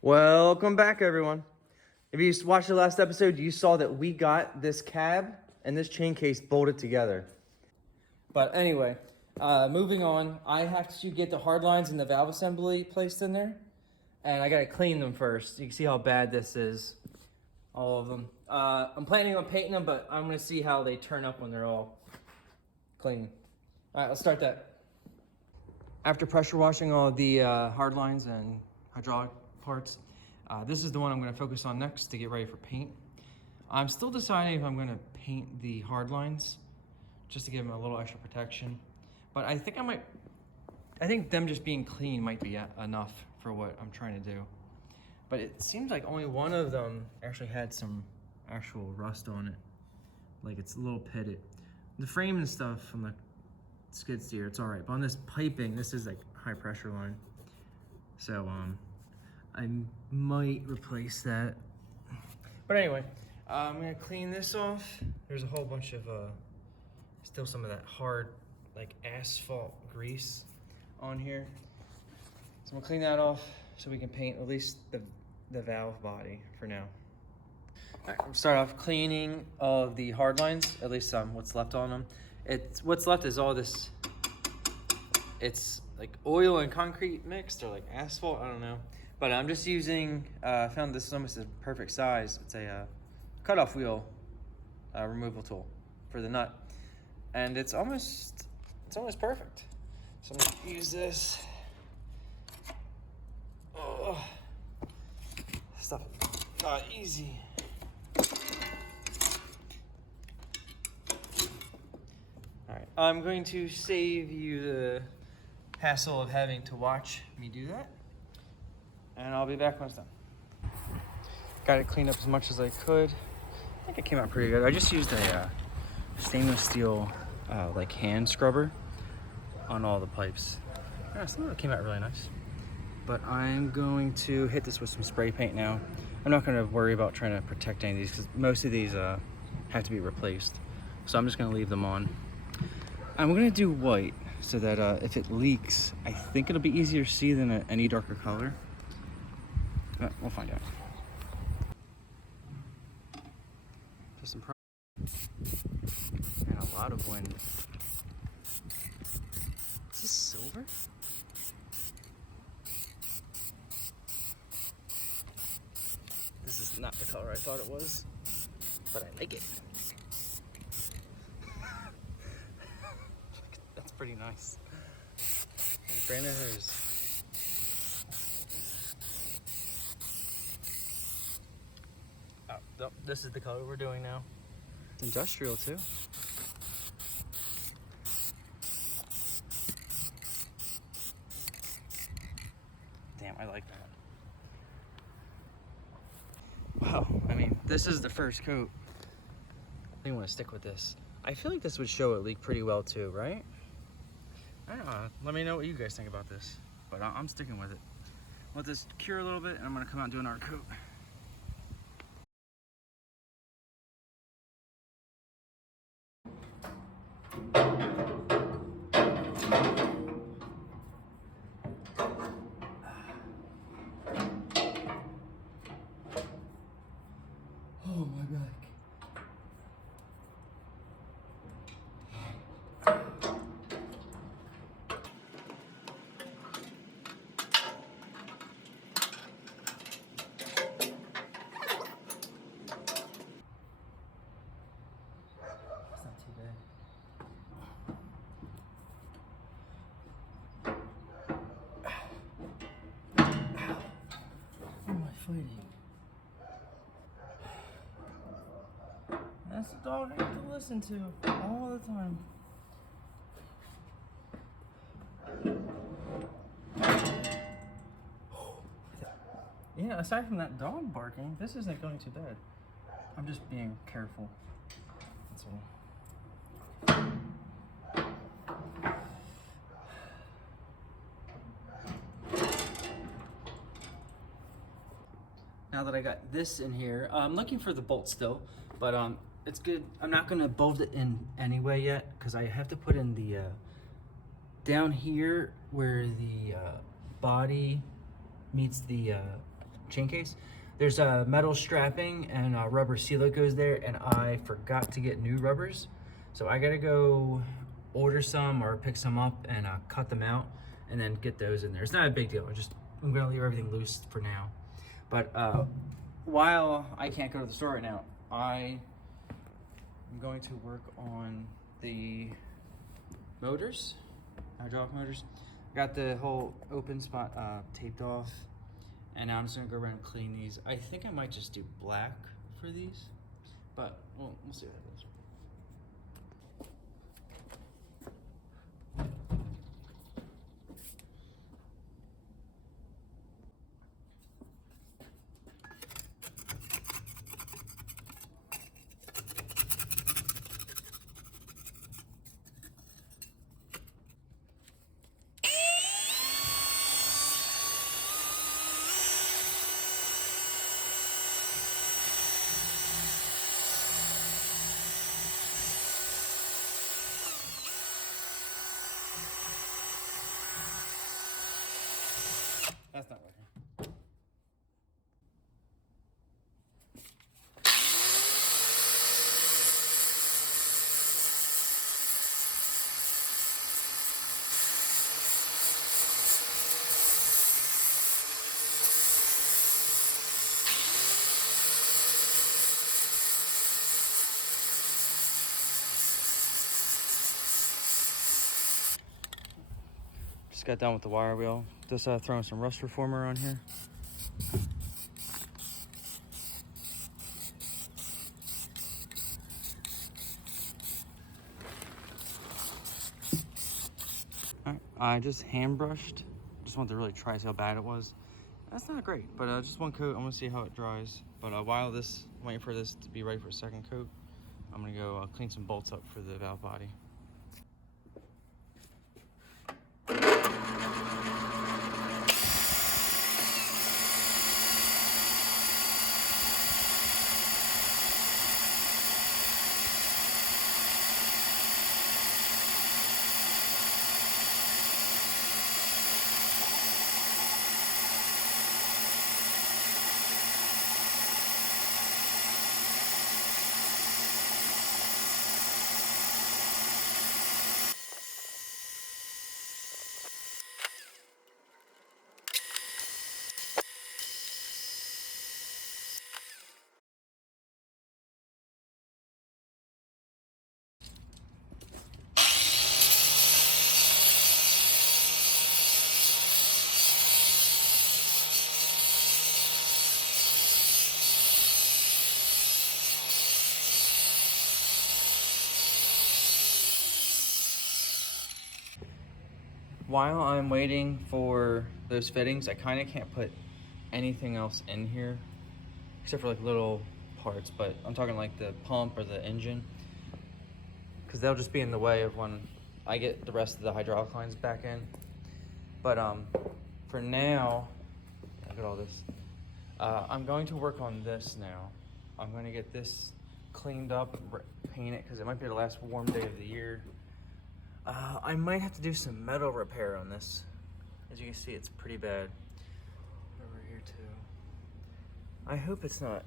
Welcome back, everyone. If you watched the last episode, you saw that we got this cab and this chain case bolted together. But anyway, moving on, I have to get the hard lines and the valve assembly placed in there. And I gotta clean them first. You can see how bad this is, all of them. I'm planning on painting them, but I'm gonna see how they turn up when they're all clean. All right, let's start that. After pressure washing all the hard lines and hydraulic parts, this is the one I'm going to focus on next to get ready for paint. I'm still deciding if I'm going to paint the hard lines just to give them a little extra protection, but I think them just being clean might be enough for what I'm trying to do. But it seems like only one of them actually had some actual rust on it, like it's a little pitted. The frame and stuff from the skid steer, it's all right, but on this piping, this is like high pressure line, so I might replace that. But anyway, I'm gonna clean this off. There's a whole bunch of still some of that hard like asphalt grease on here, so I'm gonna clean that off so we can paint at least the valve body for now. All right, I'm gonna start off cleaning all of the hard lines, at least what's left on them. What's left is all this, it's like oil and concrete mixed, or like asphalt, I don't know. But I'm just using, I found this is almost a perfect size. It's a cutoff wheel removal tool for the nut. And it's almost perfect. So I'm gonna use this. Oh, stuff not easy. Alright, I'm going to save you the hassle of having to watch me do that. And I'll be back when it's done. Got it cleaned up as much as I could. I think it came out pretty good. I just used a stainless steel like hand scrubber on all the pipes. Yeah, some of it came out really nice. But I'm going to hit this with some spray paint now. I'm not gonna worry about trying to protect any of these because most of these have to be replaced. So I'm just gonna leave them on. I'm gonna do white so that if it leaks, I think it'll be easier to see than any darker color. But we'll find out. Just some and a lot of wind. Is this silver? This is not the color I thought it was, but I like it. That's pretty nice. And Brandon hers. Oh, nope, this is the color we're doing now. Industrial too. Damn, I like that. Wow, I mean, this is the first coat. I think I want to stick with this. I feel like this would show it leak pretty well too, right? I don't know. Let me know what you guys think about this. But I'm sticking with it. Let this cure a little bit, and I'm gonna come out and do another coat. Oh my back. It's not too bad. What am I fighting? That's the dog I have to listen to all the time. Yeah, aside from that dog barking, this isn't going too bad. I'm just being careful. That's all. Now that I got this in here, I'm looking for the bolt still, but it's good. I'm not gonna bolt it in anyway yet because I have to put in the down here where the body meets the chain case. There's a metal strapping and a rubber seal that goes there, and I forgot to get new rubbers. So I gotta go order some or pick some up and cut them out and then get those in there. It's not a big deal. I'm gonna leave everything loose for now. But while I can't go to the store right now, I'm going to work on the motors, hydraulic motors. Got the whole open spot taped off, and now I'm just gonna go around and clean these. I think I might just do black for these, but we'll see what happens. That's not working. Just got done with the wire wheel. Just throwing some rust reformer on here. Alright, I just hand brushed. Just wanted to really try how bad it was. That's not great, but just one coat. I'm gonna see how it dries. But while waiting for this to be ready for a second coat, I'm gonna go clean some bolts up for the valve body. While I'm waiting for those fittings, I kind of can't put anything else in here except for like little parts, but I'm talking like the pump or the engine, because they'll just be in the way of when I get the rest of the hydraulic lines back in. But for now, look at all this. I'm going to work on this now. I'm going to get this cleaned up, paint it, because it might be the last warm day of the year. I might have to do some metal repair on this. As you can see, it's pretty bad. Over here too. I hope it's not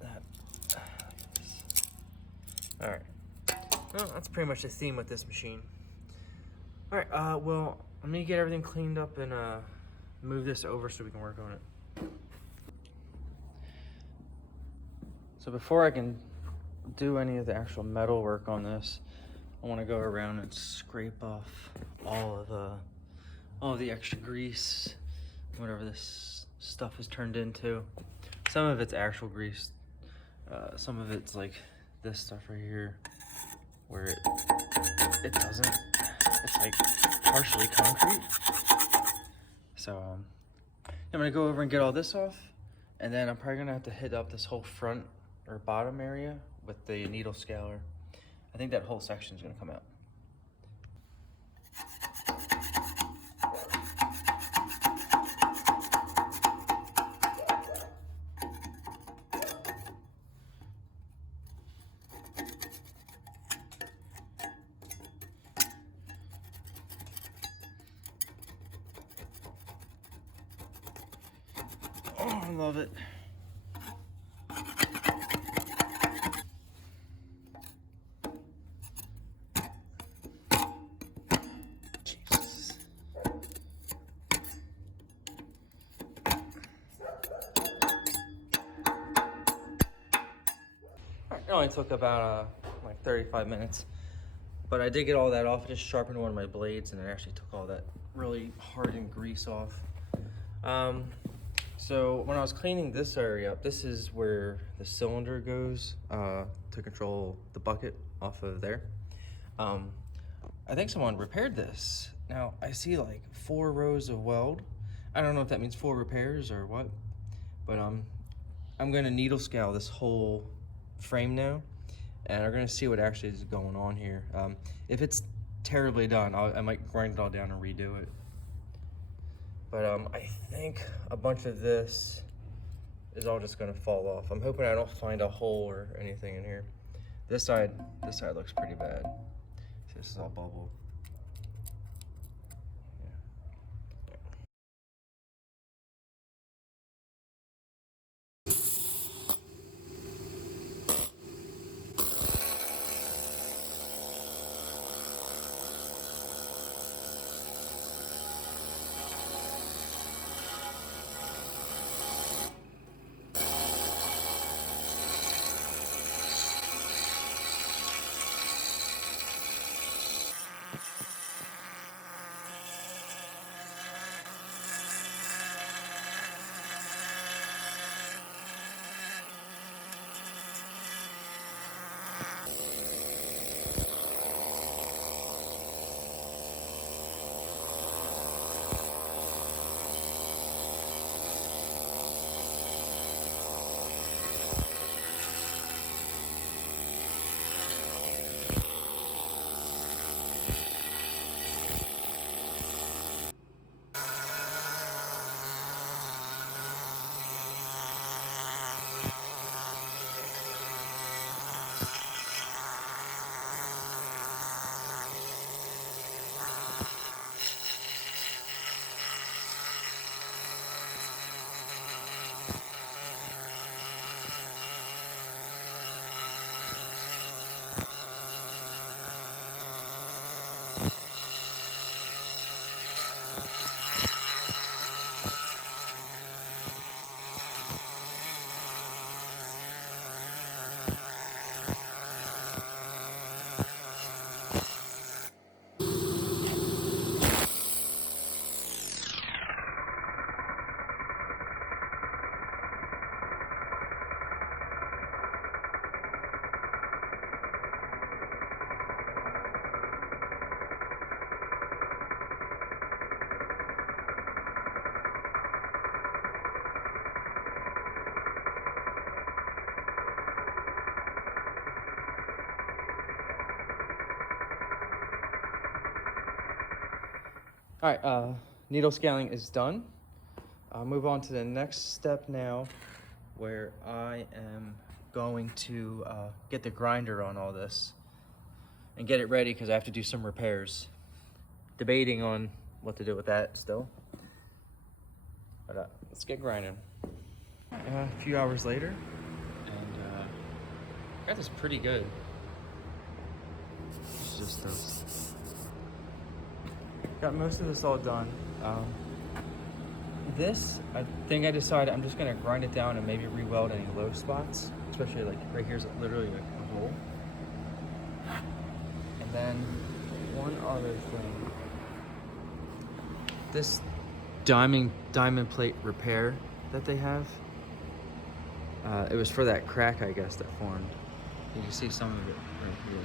that. All right. Well, that's pretty much the theme with this machine. All right. Well, I'm gonna get everything cleaned up and move this over so we can work on it. So before I can do any of the actual metal work on this, I want to go around and scrape off all of the extra grease, whatever this stuff is turned into. Some of it's actual grease, some of it's like this stuff right here, where it doesn't. It's like partially concrete. So I'm gonna go over and get all this off, and then I'm probably gonna have to hit up this whole front or bottom area with the needle scaler. I think that whole section is going to come out. Oh, love it. Jesus. It only took about like 35 minutes. But I did get all that off. I just sharpened one of my blades and it actually took all that really hardened grease off. So when I was cleaning this area up, this is where the cylinder goes to control the bucket off of there. I think someone repaired this. Now I see like 4 rows of weld. I don't know if that means 4 repairs or what, but I'm gonna needle scale this whole frame now, and we're gonna see what actually is going on here. If it's terribly done, I might grind it all down and redo it. But I think a bunch of this is all just gonna fall off. I'm hoping I don't find a hole or anything in here. This side looks pretty bad. See, this is all bubble. All right, needle scaling is done. I'll move on to the next step now, where I am going to get the grinder on all this and get it ready because I have to do some repairs. Debating on what to do with that still. But let's get grinding. A few hours later, and got this pretty good. It's just dust. Got most of this all done. This, I think I decided I'm just gonna grind it down and maybe re-weld any low spots, especially like right here's literally like a hole. And then one other thing, this diamond plate repair that they have, it was for that crack, I guess, that formed. You can see some of it right here.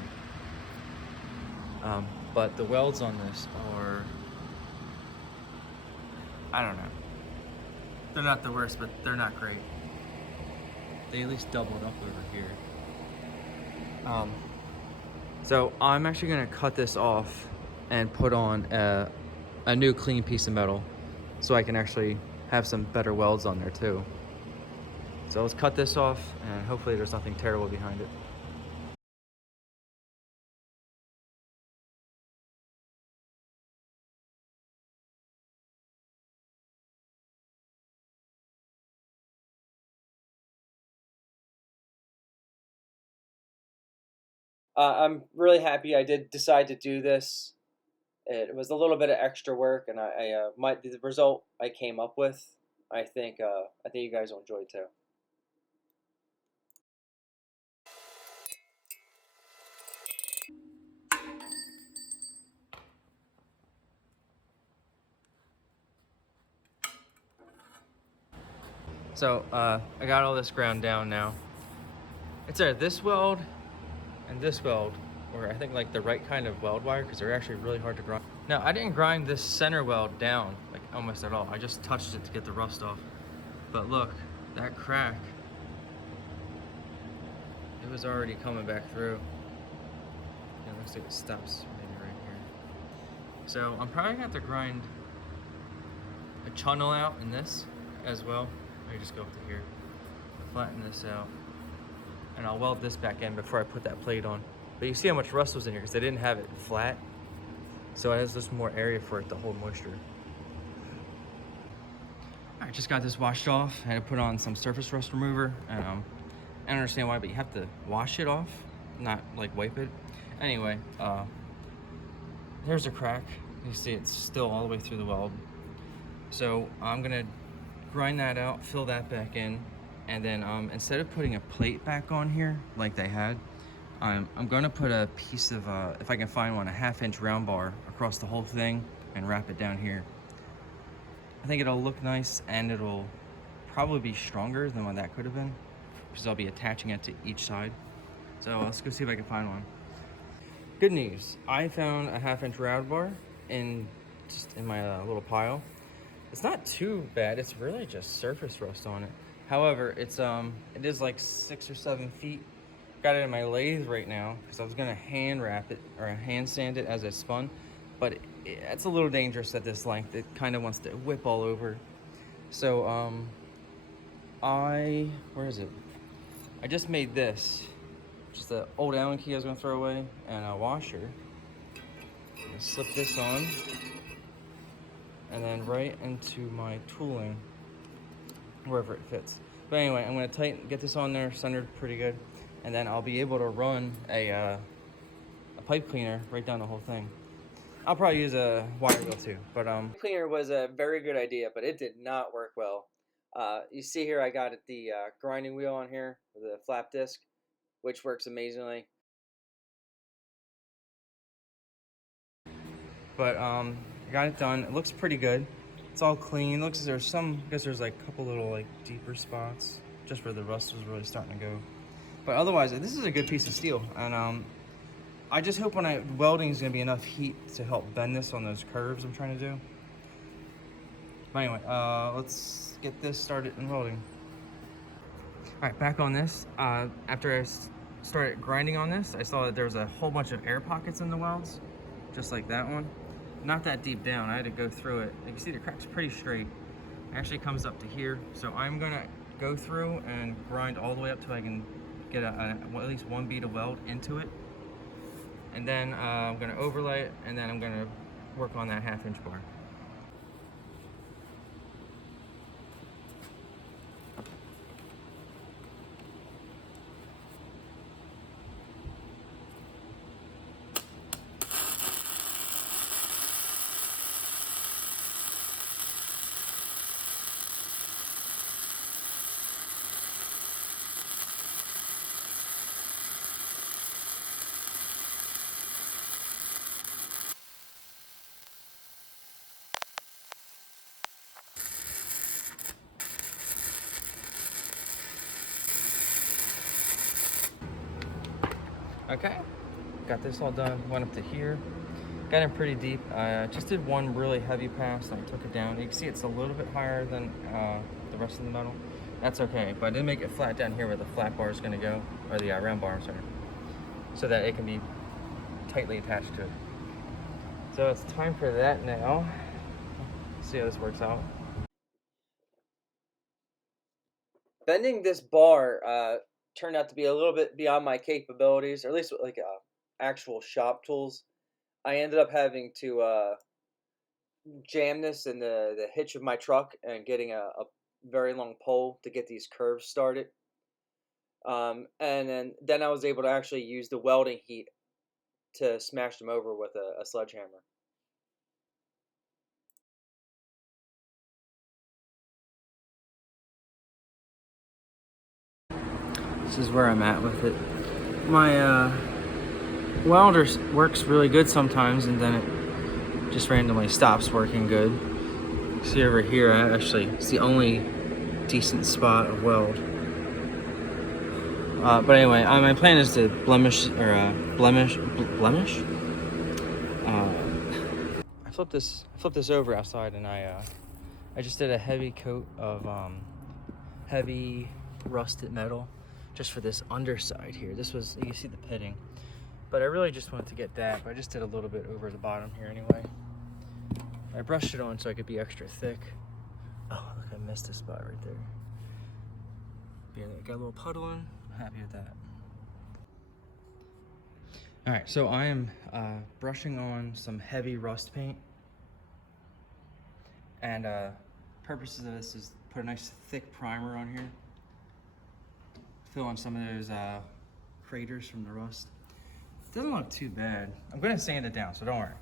But the welds on this are, I don't know. They're not the worst, but they're not great. They at least doubled up over here. So I'm actually gonna cut this off and put on a new clean piece of metal so I can actually have some better welds on there too. So let's cut this off and hopefully there's nothing terrible behind it. I'm really happy I did decide to do this. It was a little bit of extra work, and the result I came up with, I think you guys will enjoy too. So I got all this ground down now. It's this weld and this weld, or I think like the right kind of weld wire, because they're actually really hard to grind. Now I didn't grind this center weld down like almost at all. I just touched it to get the rust off. But look, that crack, it was already coming back through. It looks like it stops maybe right here. So I'm probably gonna have to grind a channel out in this as well. I just go up to here, flatten this out, and I'll weld this back in before I put that plate on. But you see how much rust was in here because they didn't have it flat. So it has just more area for it to hold moisture. I just got this washed off. I had to put on some surface rust remover. I don't understand why, but you have to wash it off, not like wipe it. Anyway, there's a crack. You see it's still all the way through the weld. So I'm gonna grind that out, fill that back in, and then instead of putting a plate back on here like they had, I'm gonna put a piece of, if I can find one, a 1/2-inch round bar across the whole thing and wrap it down here. I think it'll look nice, and it'll probably be stronger than what that could have been, because I'll be attaching it to each side. So let's go see if I can find one. Good news, I found a 1/2-inch round bar just in my little pile. It's not too bad. It's really just surface rust on it. However, it is like 6 or 7 feet. Got it in my lathe right now because I was gonna hand wrap it or hand sand it as I spun, but it's a little dangerous at this length. It kind of wants to whip all over. So where is it? I just made this, just an old Allen key I was gonna throw away, and a washer. I'm gonna slip this on, and then right into my tooling, wherever it fits. But anyway, I'm gonna get this on there, centered pretty good, and then I'll be able to run a pipe cleaner right down the whole thing. I'll probably use a wire wheel too, but cleaner was a very good idea, but it did not work well. You see here, I got the grinding wheel on here, the flap disc, which works amazingly. But I got it done. It looks pretty good. It's all clean. Looks as there's I guess there's like a couple little like deeper spots, just where the rust was really starting to go. But otherwise, this is a good piece of steel, and I just hope when welding is gonna be enough heat to help bend this on those curves I'm trying to do. But anyway, let's get this started in welding. All right, back on this. After I started grinding on this, I saw that there was a whole bunch of air pockets in the welds, just like that one. Not that deep down. I had to go through it. You can see the crack's pretty straight. It actually comes up to here. So I'm gonna go through and grind all the way up till I can get at least one bead of weld into it. And then I'm gonna overlay it, and then I'm gonna work on that 1/2-inch bar. Okay, got this all done. Went up to here, got in pretty deep. I just did one really heavy pass, and I took it down. You can see it's a little bit higher than the rest of the metal. That's okay, but I did make it flat down here where the flat bar is gonna go, or the round bar, I'm sorry, so that it can be tightly attached to it. So it's time for that now. Let's see how this works out. Bending this bar turned out to be a little bit beyond my capabilities, or at least like actual shop tools. I ended up having to jam this in the hitch of my truck and getting a very long pole to get these curves started. And then I was able to actually use the welding heat to smash them over with a sledgehammer. This is where I'm at with it. My welder works really good sometimes, and then it just randomly stops working good. See over here, it's the only decent spot of weld. But anyway, my plan is to blemish. I flipped this over outside, and I just did a heavy coat of heavy rusted metal just for this underside here. This was, you see the pitting, but I really just wanted to get that, but I just did a little bit over the bottom here anyway. I brushed it on so I could be extra thick. Oh, look, I missed a spot right there. Yeah, got a little puddle in. I'm happy with that. All right, so I am brushing on some heavy rust paint, and purposes of this is put a nice thick primer on here, fill in some of those craters from the rust. It doesn't look too bad. I'm gonna sand it down, so don't worry.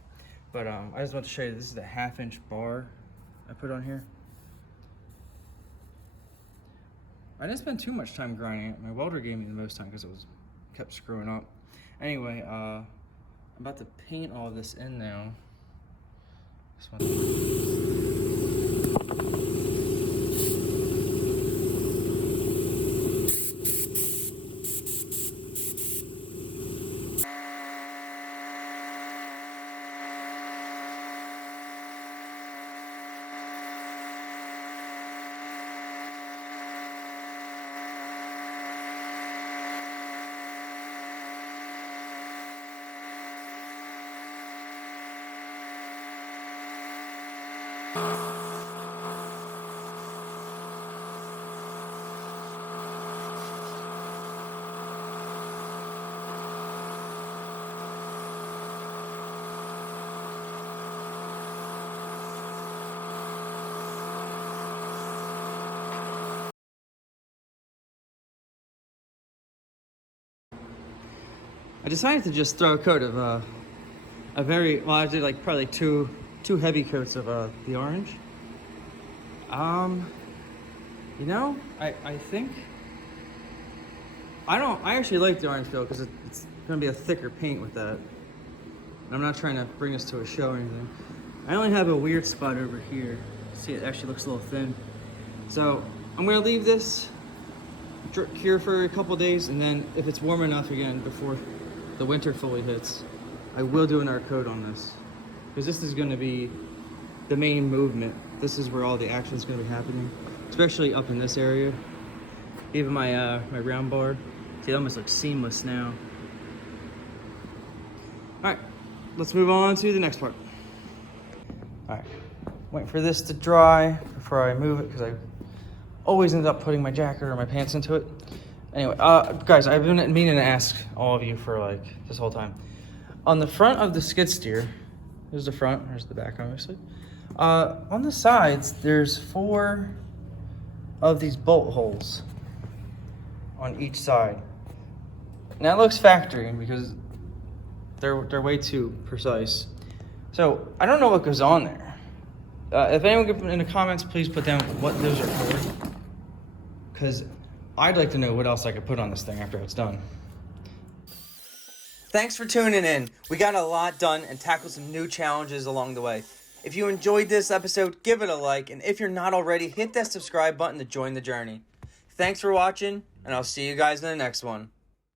But I just want to show you, this is the 1/2-inch bar I put on here. I didn't spend too much time grinding it. My welder gave me the most time because it kept screwing up. Anyway, I'm about to paint all this in now. This one. I decided to just throw a coat of I did like probably two heavy coats of the orange. You know, I think I actually like the orange feel because it's gonna be a thicker paint with that. I'm not trying to bring this to a show or anything. I only have a weird spot over here. See, it actually looks a little thin. So I'm gonna leave this cure for a couple days, and then if it's warm enough again before the winter fully hits, I will do another coat on this, because this is going to be the main movement. This is where all the action is going to be happening, especially up in this area. Even my my round bar, see, it almost looks seamless now. All right, let's move on to the next part. All right, wait for this to dry before I move it, because I always end up putting my jacket or my pants into it. Anyway, guys, I've been meaning to ask all of you for like this whole time. On the front of the skid steer, there's the front, there's the back, obviously. On the sides, there's 4 of these bolt holes on each side. Now it looks factory because they're way too precise. So I don't know what goes on there. If anyone could, in the comments, please put down what those are for, because I'd like to know what else I could put on this thing after it's done. Thanks for tuning in. We got a lot done and tackled some new challenges along the way. If you enjoyed this episode, give it a like, and if you're not already, hit that subscribe button to join the journey. Thanks for watching, and I'll see you guys in the next one.